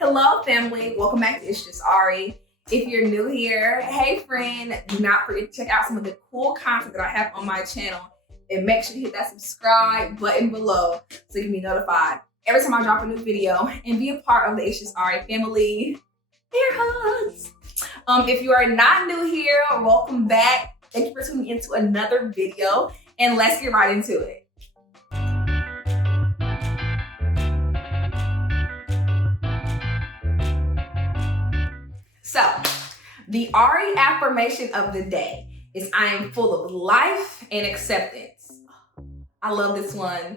Hello family, welcome back to It's Just Ari. If you're new here, hey friend, do not forget to check out some of the cool content that I have on my channel and make sure you hit that subscribe button below so you can be notified every time I drop a new video and be a part of the It's Just Ari family. Air hugs! If you are not new here, welcome back. Thank you for tuning into another video and let's get right into it. So, the Ari affirmation of the day is I am full of life and acceptance. I love this one.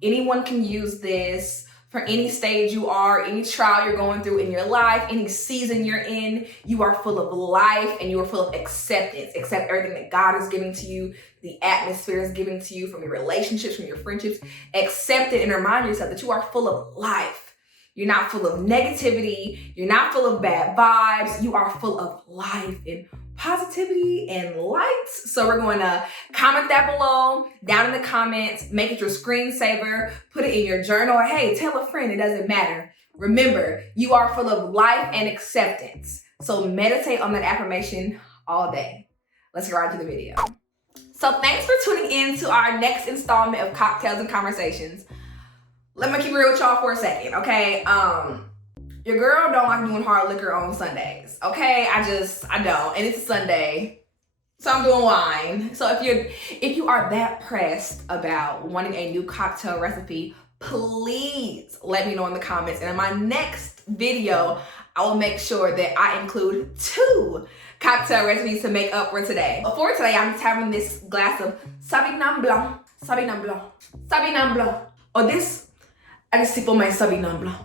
Anyone can use this for any stage you are, any trial you're going through in your life, any season you're in. You are full of life and you are full of acceptance. Accept everything that God is giving to you, the atmosphere is giving to you from your relationships, from your friendships. Accept it and remind yourself that you are full of life. You're not full of negativity. You're not full of bad vibes. You are full of life and positivity and lights. So we're going to comment that below, down in the comments, make it your screensaver, put it in your journal, or hey, tell a friend, it doesn't matter. Remember, you are full of life and acceptance. So meditate on that affirmation all day. Let's get right to the video. So thanks for tuning in to our next installment of Cocktails and Conversations. Let me keep it real with y'all for a second, okay? Your girl don't like doing hard liquor on Sundays, okay? I don't, and it's a Sunday, so I'm doing wine. So if you are that pressed about wanting a new cocktail recipe, please let me know in the comments. And in my next video, I will make sure that I include 2 cocktail recipes to make up for today. But for today, I'm just having this glass of Sauvignon Blanc, Sauvignon Blanc, Sauvignon Blanc. Or this, I just sip on my Sauvignon Blanc.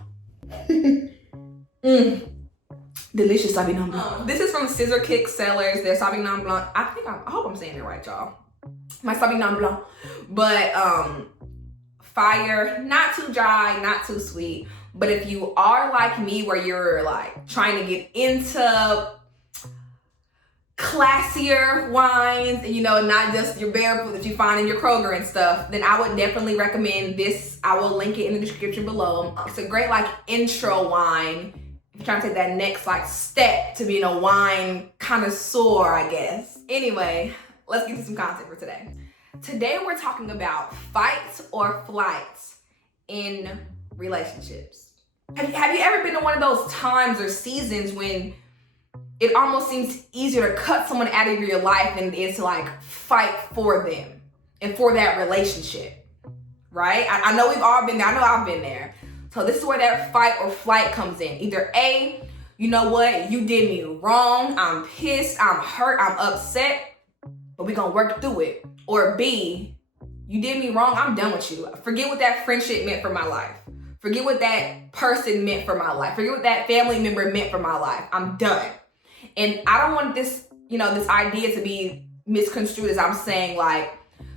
Delicious Sauvignon Blanc. This is from Scissor Kicks Cellars. Their Sauvignon Blanc. I hope I'm saying it right, y'all. My Sauvignon Blanc. But fire, not too dry, not too sweet. But if you are like me, where you're like trying to get into classier wines and not just your barefoot that you find in your Kroger and stuff, then I would definitely recommend this. I will link it in the description below. It's a great intro wine if you're trying to take that next step to being a wine connoisseur, I guess. Anyway, let's get to some content for today. Today we're talking about fight or flight in relationships. Have you ever been in one of those times or seasons when it almost seems easier to cut someone out of your life than it is to fight for them and for that relationship, right? I know we've all been there. I know I've been there. So this is where that fight or flight comes in. Either A, you know what? You did me wrong. I'm pissed. I'm hurt. I'm upset. But we're going to work through it. Or B, you did me wrong. I'm done with you. Forget what that friendship meant for my life. Forget what that person meant for my life. Forget what that family member meant for my life. I'm done. And I don't want this, this idea to be misconstrued as I'm saying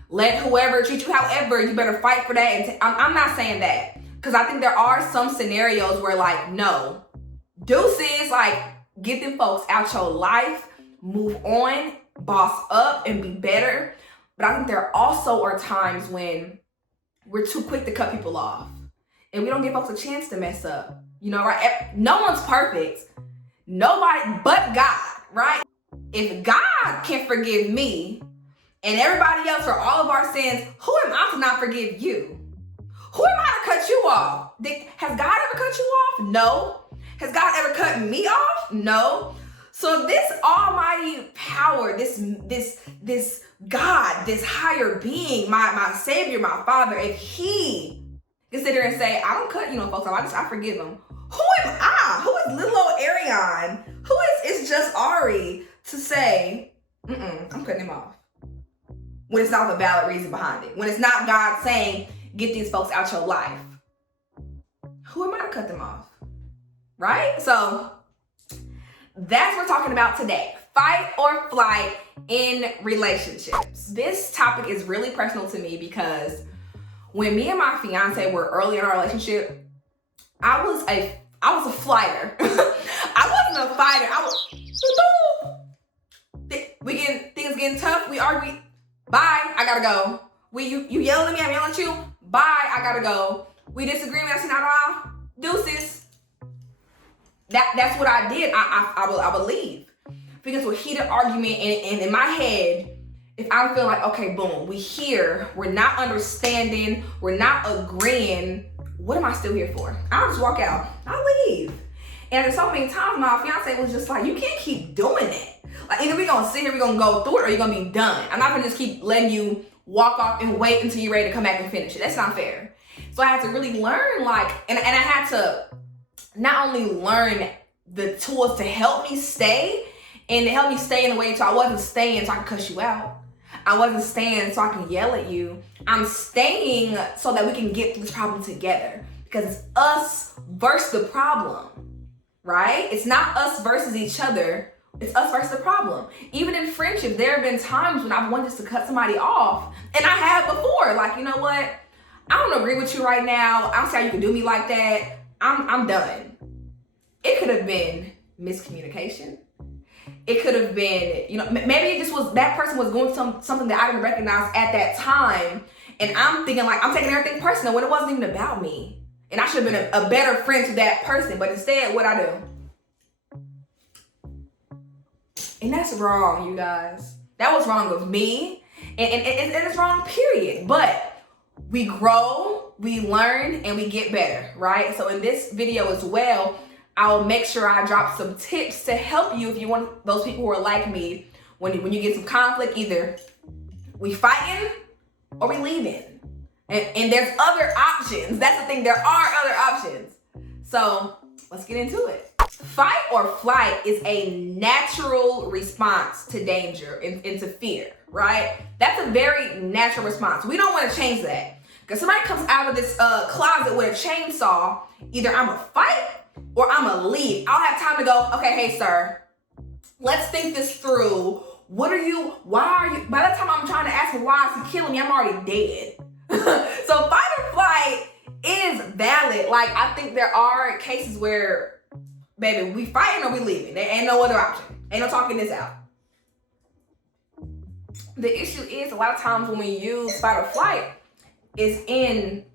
let whoever treat you however, you better fight for that. And I'm not saying that. Because I think there are some scenarios where no, deuces, get them folks out your life, move on, boss up and be better. But I think there also are times when we're too quick to cut people off. And we don't give folks a chance to mess up. Right? No one's perfect. Nobody but God, right? If God can forgive me and everybody else for all of our sins, who am I to not forgive you? Who am I to cut you off? Has God ever cut you off? No. Has God ever cut me off? No. So this almighty power, this God, this higher being, my savior, my father, if he can sit here and say, I don't cut folks off, I forgive them. Who am I? Who is little old Arion? Who is It's Just Ari to say, I'm cutting him off? When it's not a valid reason behind it. When it's not God saying, get these folks out your life. Who am I to cut them off? Right? So that's what we're talking about today. Fight or flight in relationships. This topic is really personal to me because when me and my fiance were early in our relationship, I was a flyer. I wasn't a fighter. Things getting tough. We argue. Bye. I gotta go. You yelling at me. I'm yelling at you. Bye. I gotta go. We disagree. I said, no. Deuces. that's what I did. I would leave. Because with heated argument and in my head, if I feel like, okay, boom, we here, we're not understanding, we're not agreeing, what am I still here for? I'll just walk out. I'll leave. And there's so many times my fiance was just like, you can't keep doing that. Like, either we're gonna sit here, we're gonna go through it, or you're gonna be done. I'm not gonna just keep letting you walk off and wait until you're ready to come back and finish it. That's not fair. So I had to really learn, like, and I had to not only learn the tools to help me stay, and to help me stay in a way so I wasn't staying so I could cuss you out. I wasn't staying so I can yell at you. I'm staying so that we can get through this problem together. Because it's us versus the problem, right? It's not us versus each other. It's us versus the problem. Even in friendship, there have been times when I've wanted just to cut somebody off. And I have before. Like, you know what? I don't agree with you right now. I don't see how you can do me like that. I'm done. It could have been miscommunication. It could have been, you know, maybe it just was that person was going something that I didn't recognize at that time. And I'm thinking like, I'm taking everything personal when it wasn't even about me. And I should have been a better friend to that person. But instead, what I do? And that's wrong, you guys. That was wrong of me. And it's wrong, period. But we grow, we learn, and we get better, right? So in this video as well, I'll make sure I drop some tips to help you if you want those people who are like me. When you get some conflict, either we fighting or we leaving. And there's other options. That's the thing, there are other options. So let's get into it. Fight or flight is a natural response to danger and to fear, right? That's a very natural response. We don't want to change that. Because somebody comes out of this closet with a chainsaw, either I'm a fight or I'm gonna leave. I'll have time to go, okay, hey sir, let's think this through. Why are you, by the time I'm trying to ask him why is he killing me, I'm already dead. So fight or flight is valid. Like, I think there are cases where, baby, we fighting or we leaving. There ain't no other option. Ain't no talking this out. The issue is a lot of times when we use fight or flight is in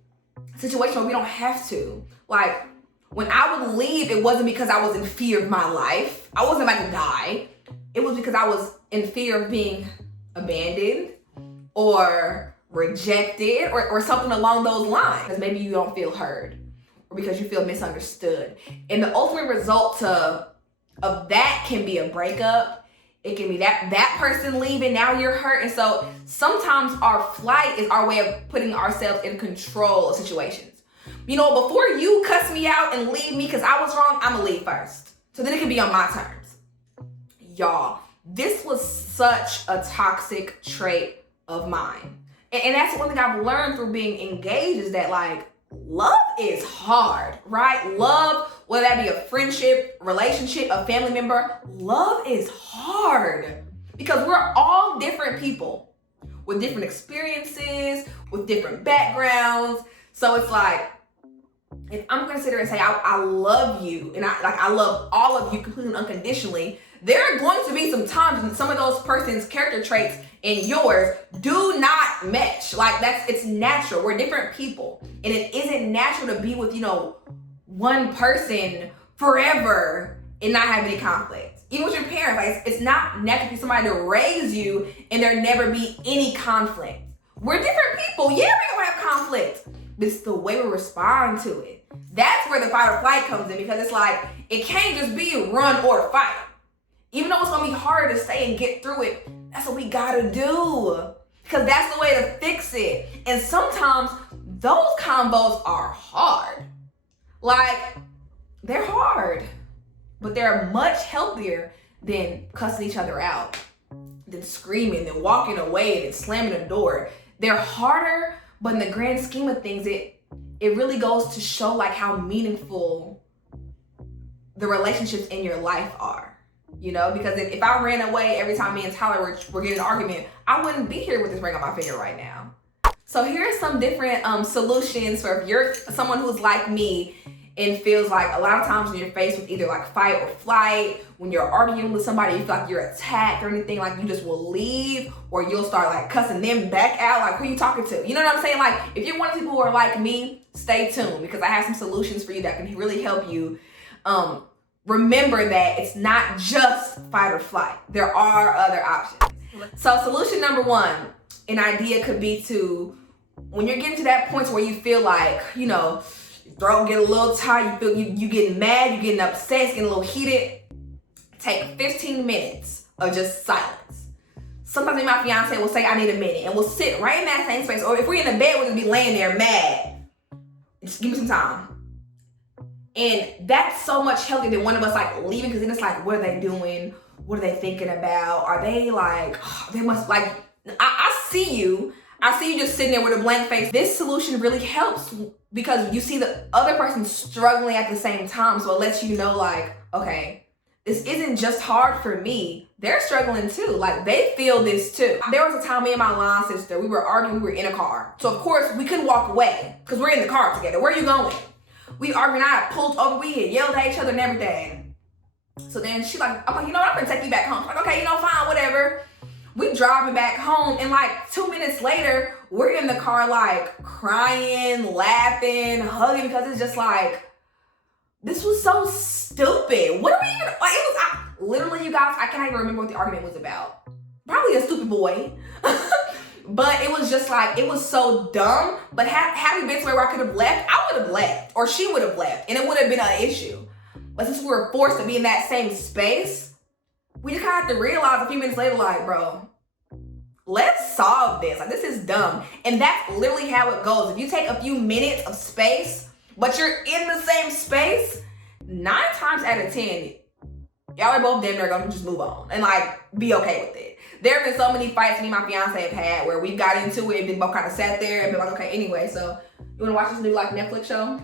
a situation where we don't have to. Like, when I would leave, it wasn't because I was in fear of my life. I wasn't about to die. It was because I was in fear of being abandoned or rejected or something along those lines. Because maybe you don't feel heard or because you feel misunderstood. And the ultimate result of that can be a breakup. It can be that person leaving, now you're hurt. And so sometimes our flight is our way of putting ourselves in control of situations. You know, before you cuss me out and leave me because I was wrong, I'm gonna leave first. So then it can be on my terms. Y'all, this was such a toxic trait of mine. And that's one thing I've learned through being engaged is that, like, love is hard, right? Love, whether that be a friendship, relationship, a family member, love is hard because we're all different people with different experiences, with different backgrounds. So it's like, if I'm gonna sit there and say, I love you, and I love all of you completely and unconditionally, there are going to be some times when some of those person's character traits and yours do not match. Like, it's natural. We're different people. And it isn't natural to be with, one person forever and not have any conflict. Even with your parents, like, it's not natural for somebody to raise you and there never be any conflict. We're different people. Yeah, we're gonna have conflict. But it's the way we respond to it. That's where the fight or flight comes in, because it's like, it can't just be run or fight. Even though it's gonna be harder to stay and get through it, that's what we gotta do. Because that's the way to fix it. And sometimes those combos are hard. Like, they're hard, but they're much healthier than cussing each other out, than screaming, than walking away, than slamming the door. They're harder, but in the grand scheme of things, it really goes to show like how meaningful the relationships in your life are. Because if I ran away every time me and Tyler were getting an argument, I wouldn't be here with this ring on my finger right now. So here are some different solutions for if you're someone who's like me and feels like a lot of times when you're faced with either like fight or flight, when you're arguing with somebody, you feel like you're attacked or anything, like you just will leave, or you'll start like cussing them back out, like who you talking to? You know what I'm saying? Like, if you're one of the people who are like me, stay tuned, because I have some solutions for you that can really help you remember that it's not just fight or flight. There are other options. So solution number one, an idea could be to, when you're getting to that point where you feel like, you know, your throat get a little tight, you feel you getting mad, you getting upset, it's getting a little heated, take 15 minutes of just silence. Sometimes me and my fiance will say, I need a minute, and we'll sit right in that same space. Or if we're in the bed, we're gonna be laying there mad. Just give me some time. And that's so much healthier than one of us like leaving, because then it's like, what are they doing? What are they thinking about? Are they like, oh, they must like, I see you just sitting there with a blank face. This solution really helps because you see the other person struggling at the same time. So it lets you know like, okay, this isn't just hard for me. They're struggling too. Like they feel this too. There was a time me and my line sister, we were arguing, we were in a car. So of course we couldn't walk away because we're in the car together. Where are you going? We arguing, I pulled over, we had yelled at each other and everything. So then she like, I'm like, you know what, I'm gonna take you back home. She's like, okay, you know, fine, whatever. We driving back home, and like 2 minutes later, we're in the car like crying, laughing, hugging, because it's just like, this was so stupid. What are we even, like, it was, literally, you guys, I can't even remember what the argument was about. Probably a stupid boy. But it was just like, it was so dumb. But had we been somewhere where I could have left, I would have left, or she would have left, and it would have been an issue. But since we were forced to be in that same space, we just kind of have to realize a few minutes later, like, bro, let's solve this. Like, this is dumb. And that's literally how it goes. If you take a few minutes of space, but you're in the same space, 9 times out of 10, y'all are both damn near gonna just move on and like be okay with it. There have been so many fights me and my fiance have had where we got into it and we both kind of sat there and been like, okay, anyway, so you wanna watch this new like Netflix show?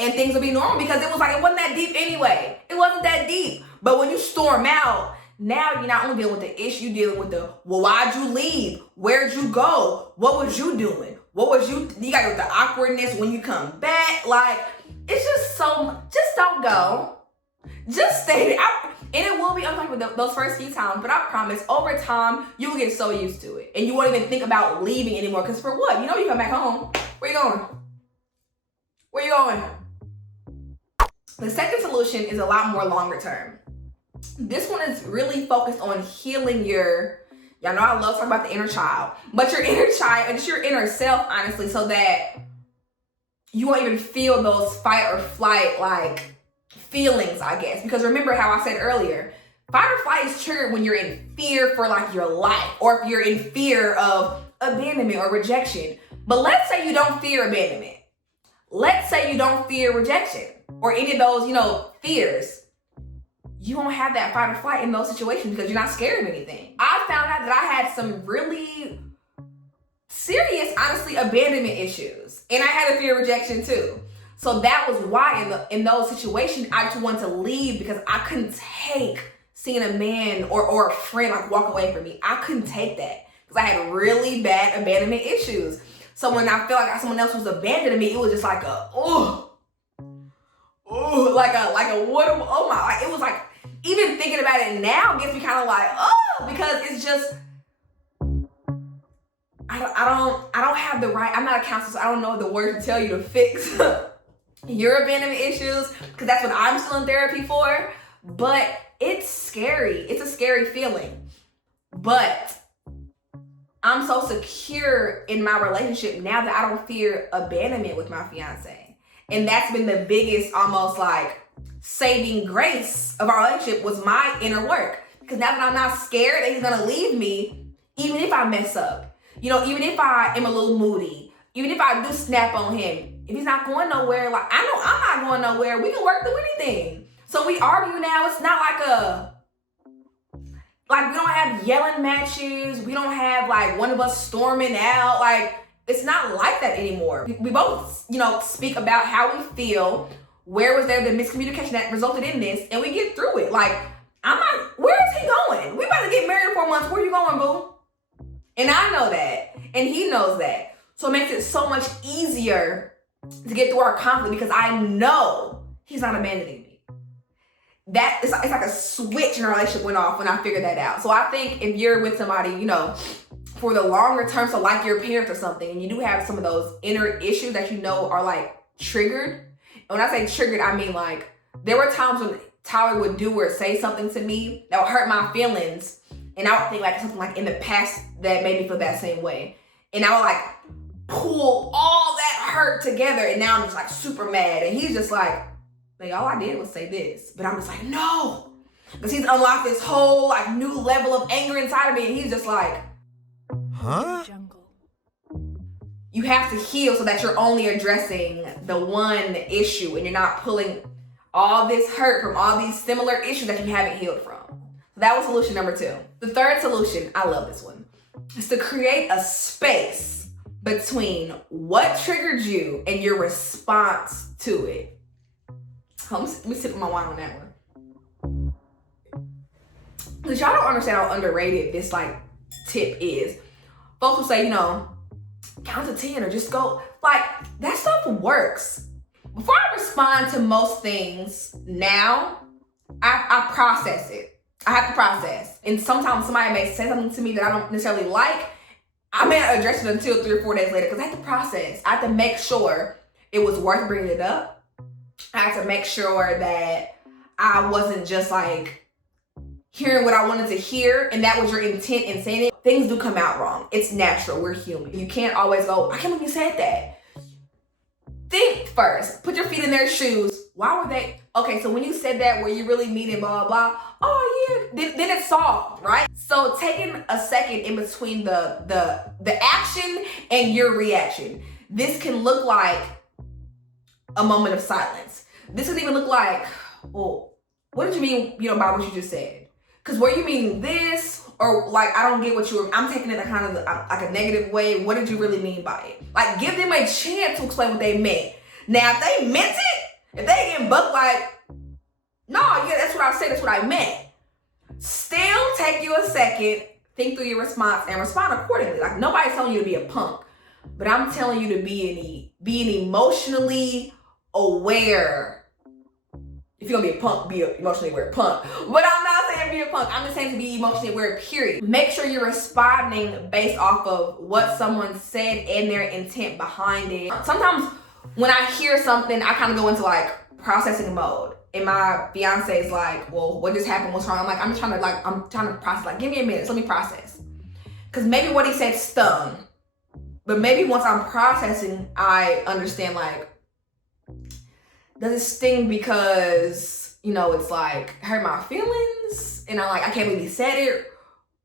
And things will be normal because it was like, it wasn't that deep anyway. It wasn't that deep. But when you storm out, now you're not only dealing with the issue, you're dealing with the, well, why'd you leave? Where'd you go? What was you doing? You got the awkwardness when you come back. Like, it's just so, just don't go. Just stay there. And it will be uncomfortable those first few times, but I promise, over time, you will get so used to it. And you won't even think about leaving anymore. Because for what? You know you come back home. Where you going? Where you going? The second solution is a lot more longer term. This one is really focused on healing y'all know I love talking about the inner child, but your inner child and just your inner self, honestly, so that you won't even feel those fight or flight like feelings, I guess. Because remember how I said earlier, fight or flight is triggered when you're in fear for like your life, or if you're in fear of abandonment or rejection. But let's say you don't fear abandonment. Let's say you don't fear rejection or any of those, fears. You won't have that fight or flight in those situations because you're not scared of anything. I found out that I had some really serious, honestly, abandonment issues. And I had a fear of rejection too. So that was why in those situations, I just wanted to leave because I couldn't take seeing a man or a friend like walk away from me. I couldn't take that because I had really bad abandonment issues. So when I felt like someone else was abandoning me, it was just like it was like, even thinking about it now gets me kind of like, because it's just, I don't have the right, I'm not a counselor, so I don't know the words to tell you to fix your abandonment issues, because that's what I'm still in therapy for. But it's scary. It's a scary feeling. But I'm so secure in my relationship now that I don't fear abandonment with my fiance. And that's been the biggest, almost like, saving grace of our relationship was my inner work. Because now that I'm not scared that he's gonna leave me, even if I mess up, even if I am a little moody, even if I do snap on him, if he's not going nowhere, like I know I'm not going nowhere, we can work through anything. So we argue now, it's not like we don't have yelling matches, we don't have like one of us storming out, like it's not like that anymore. We both, speak about how we feel. Where was there the miscommunication that resulted in this? And we get through it. Like, I'm not, where is he going? We about to get married in 4 months. Where you going, boo? And I know that. And he knows that. So it makes it so much easier to get through our conflict because I know he's not abandoning me. It's like a switch in our relationship went off when I figured that out. So I think if you're with somebody, for the longer term, so like your parents or something, and you do have some of those inner issues that are like triggered. And when I say triggered, I mean like there were times when Tyler would do or say something to me that would hurt my feelings, and I would think like something like in the past that made me feel that same way. And I would like pull all that hurt together, and now I'm just like super mad. And he's just like all I did was say this. But I'm just like, no. Because he's unlocked this whole like new level of anger inside of me, and he's just like, huh? You have to heal so that you're only addressing the one issue, and you're not pulling all this hurt from all these similar issues that you haven't healed from. So that was solution number 2. The third solution, I love this one, is to create a space between what triggered you and your response to it. Let me sip my wine on that one. Because y'all don't understand how underrated this like tip is. Folks will say, count to 10 or just go. Like, that stuff works. Before I respond to most things now, I process it. I have to process. And sometimes somebody may say something to me that I don't necessarily like. I may not address it until 3 or 4 days later because I have to process. I have to make sure it was worth bringing it up. I have to make sure that I wasn't just like hearing what I wanted to hear and that was your intent in saying it. Things do come out wrong. It's natural. We're human. You can't always go, I can't believe you said that. Think first. Put your feet in their shoes. Why were they? Okay, so when you said that, were you really meaning blah, blah, blah? Oh, yeah. Then it's solved, right? So taking a second in between the action and your reaction. This can look like a moment of silence. This could even look like, well, what did you mean, by what you just said? Because were you meaning this? Or like, I don't get what I'm taking it kind of like a negative way. What did you really mean by it? Like, give them a chance to explain what they meant. Now, if they meant it, if they get bucked like, no, yeah, that's what I said, that's what I meant. Still take you a second, think through your response, and respond accordingly. Like, nobody's telling you to be a punk, but I'm telling you to be an emotionally aware. If you're gonna be a punk, be an emotionally aware punk. But I'm not saying be a punk. I'm just saying to be emotionally aware, period. Make sure you're responding based off of what someone said and their intent behind it. Sometimes when I hear something, I kind of go into like processing mode. And my fiance is like, well, what just happened? What's wrong? I'm like, I'm trying to process. Like, give me a minute. Let me process. Because maybe what he said stung. But maybe once I'm processing, I understand like, does it sting because, it's like hurt my feelings and I'm like, I can't believe he said it?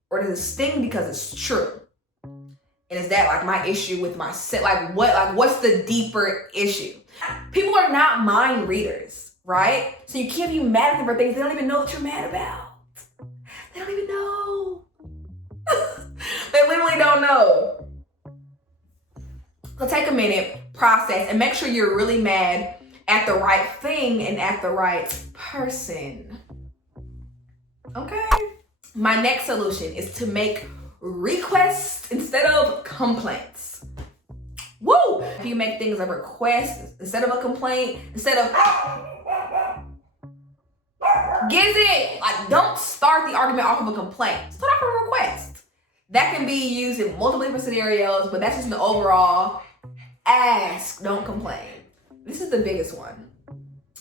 Or does it sting because it's true? And is that like my issue with myself? What's the deeper issue? People are not mind readers, right? So you can't be mad at them for things they don't even know that you're mad about. They don't even know. They literally don't know. So take a minute, process, and make sure you're really mad at the right thing and at the right person. Okay? My next solution is to make requests instead of complaints. Woo! If you make things a request instead of a complaint, instead of get it. Like, don't start the argument off of a complaint. Start off with a request. That can be used in multiple different scenarios, but that's just an overall ask, don't complain. This is the biggest one.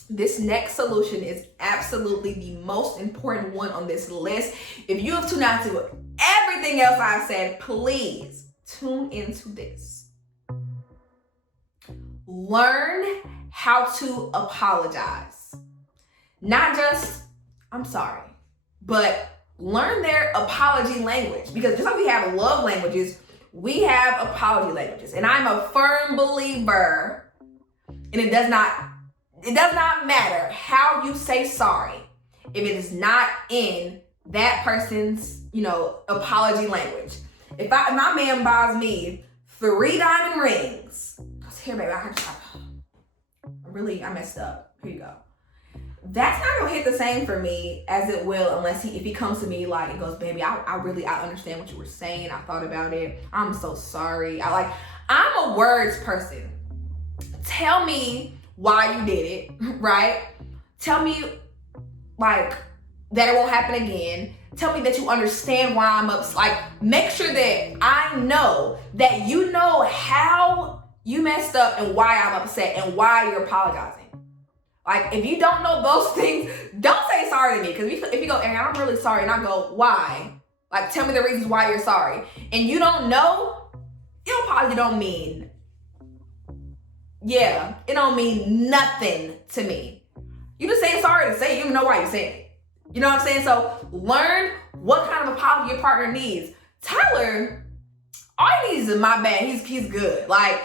This next solution is absolutely the most important one on this list. If you have tuned out to everything else I've said, please tune into this. Learn how to apologize. Not just, I'm sorry, but learn their apology language. Because just like we have love languages, we have apology languages. And I'm a firm believer. And it does not matter how you say sorry if it is not in that person's, apology language. If my man buys me 3 diamond rings, goes, here, baby, I messed up. Here you go. That's not gonna hit the same for me as it will unless if he comes to me like and goes, baby, I understand what you were saying. I thought about it. I'm so sorry. I'm a words person. Tell me why you did it, right? Tell me that it won't happen again. Tell me that you understand why I'm upset. Make sure that I know that you know how you messed up and why I'm upset and why you're apologizing. Like, if you don't know those things, don't say sorry to me. Because if you go, and I'm really sorry, and I go, why? Like, tell me the reasons why you're sorry. And you don't know, it probably don't mean, it don't mean nothing to me. You just saying sorry to say it. You don't know why you're saying it. You know what I'm saying? So learn what kind of apology your partner needs. Tyler, all he needs is my bad. He's good. Like,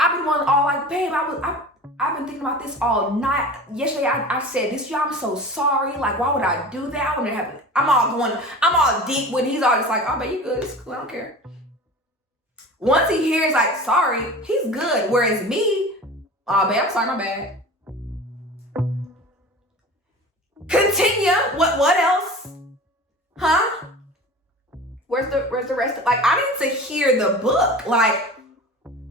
I've been one all like, babe, I've been thinking about this all night. Yesterday, I said this, y'all, I'm so sorry. Like, why would I do that? I'm all deep with it. He's all just like, oh, babe, you good. It's cool. I don't care. Once he hears, like, sorry, he's good. Whereas me, oh, babe, I'm sorry, my bad. Continue. What else? Huh? Where's the rest of, like, I need to hear the book. Like,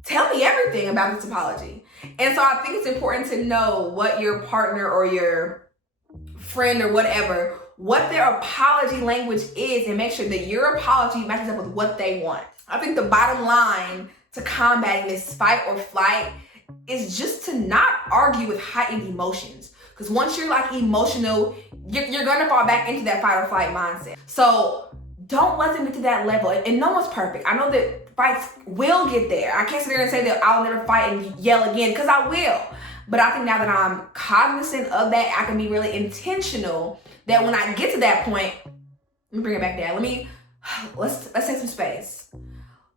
tell me everything about this apology. And so I think it's important to know what your partner or your friend or whatever, what their apology language is, and make sure that your apology matches up with what they want. I think the bottom line to combating this fight or flight is just to not argue with heightened emotions. Because once you're like emotional, you're gonna fall back into that fight or flight mindset. So don't let them get to that level. And no one's perfect. I know that fights will get there. I can't sit there and say that I'll never fight and yell again, because I will. But I think now that I'm cognizant of that, I can be really intentional that when I get to that point, let me bring it back down. Let's take some space.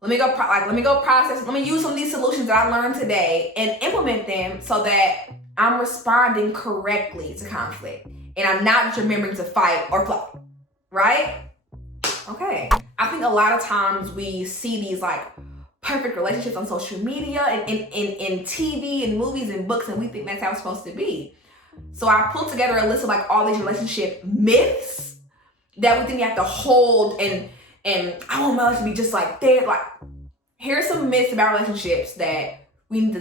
Let me go process. Let me use some of these solutions that I learned today and implement them so that I'm responding correctly to conflict. And I'm not just remembering to fight or flight, right? Okay. I think a lot of times we see these like perfect relationships on social media and in TV and movies and books, and we think that's how it's supposed to be. So I pulled together a list of like all these relationship myths that we think we have to hold, and I want my life to be just like that. Like, here's some myths about relationships that we need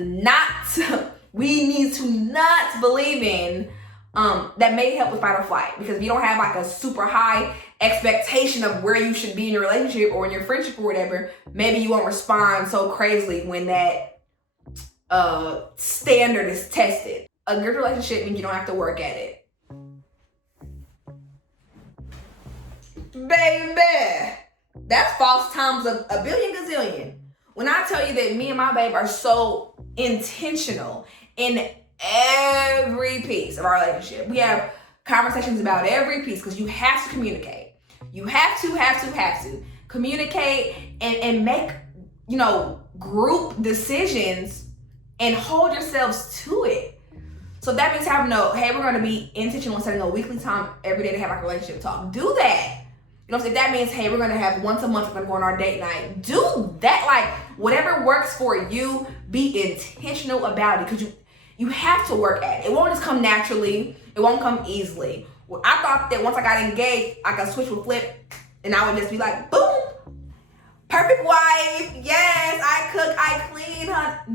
to not believe in, that may help with fight or flight. Because if you don't have like a super high expectation of where you should be in your relationship or in your friendship or whatever, maybe you won't respond so crazily when that standard is tested. A good relationship means you don't have to work at it. Baby, that's false times a billion gazillion. When I tell you that me and my babe are so intentional in every piece of our relationship, we have conversations about every piece, because you have to communicate. You have to communicate and make, group decisions and hold yourselves to it. So that means having hey, we're going to be intentional in setting a weekly time every day to have like a relationship talk. Do that. If that means, hey, we're going to have once a month, we're going to go on our date night. Do that. Like, whatever works for you, be intentional about it, because you have to work at it. It won't just come naturally. It won't come easily. Well, I thought that once I got engaged, I could switch with flip, and I would just be like, boom, perfect wife. Yes, I cook, I clean.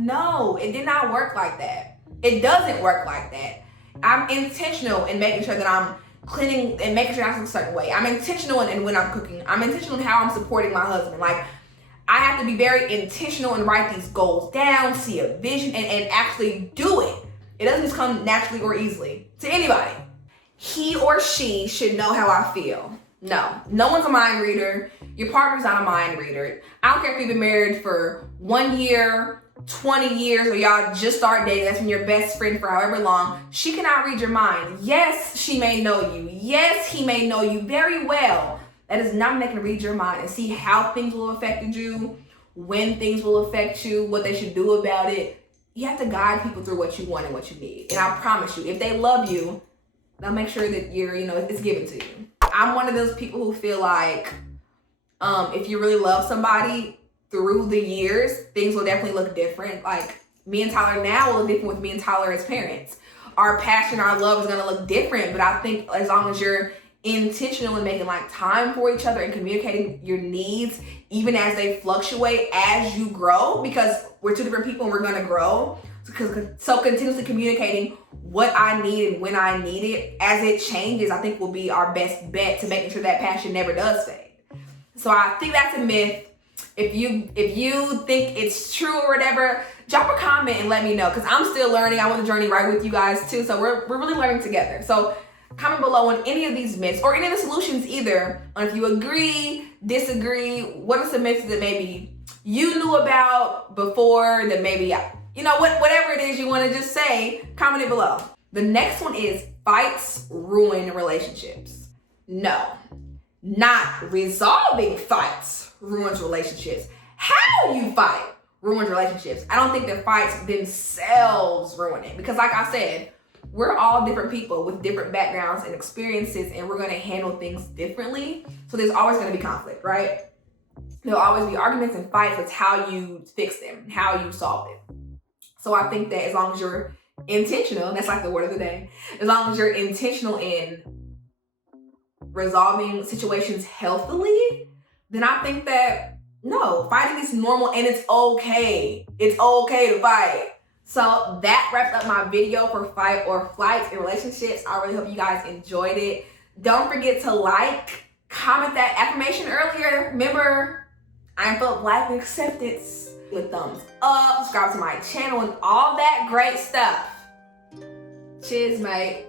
No, it did not work like that. It doesn't work like that. I'm intentional in making sure that I'm cleaning and making sure I look a certain way. I'm intentional in when I'm cooking. I'm intentional in how I'm supporting my husband. Like, I have to be very intentional and write these goals down, see a vision, and actually do it. It doesn't just come naturally or easily to anybody. He or she should know how I feel. No one's a mind reader. Your partner's not a mind reader. I don't care if you've been married for 1 year, 20 years, or y'all just start dating. That's been your best friend for however long. She cannot read your mind. Yes, she may know you. Yes, he may know you very well. That does not make them read your mind and see how things will affect you, when things will affect you, what they should do about it. You have to guide people through what you want and what you need. And I promise you, if they love you, they'll make sure that it's given to you. I'm one of those people who feel like if you really love somebody, through the years, things will definitely look different. Like, me and Tyler now will look different with me and Tyler as parents. Our passion, our love is gonna look different, but I think as long as you're intentional in making like time for each other and communicating your needs, even as they fluctuate as you grow, because we're two different people and we're gonna grow. So continuously communicating what I need and when I need it as it changes, I think will be our best bet to making sure that passion never does fade. So I think that's a myth. If you think it's true or whatever, drop a comment and let me know, because I'm still learning. I'm on the journey right with you guys too. So we're really learning together. So comment below on any of these myths or any of the solutions either, on if you agree, disagree, what are some myths that maybe you knew about before that maybe, you know, whatever it is you want to just say, comment it below. The next one is fights ruin relationships. No, not resolving fights ruins relationships. How you fight ruins relationships. I don't think the fights themselves ruin it, because like I said, we're all different people with different backgrounds and experiences, and we're going to handle things differently. So there's always going to be conflict, right? There'll always be arguments and fights. It's how you fix them, how you solve it. So I think that as long as you're intentional, that's like the word of the day, as long as you're intentional in resolving situations healthily, then I think that no, fighting is normal and it's okay. It's okay to fight. So that wraps up my video for fight or flight in relationships. I really hope you guys enjoyed it. Don't forget to like, comment that affirmation earlier. Remember, I felt life and acceptance. With thumbs up, subscribe to my channel, and all that great stuff. Cheers, mate.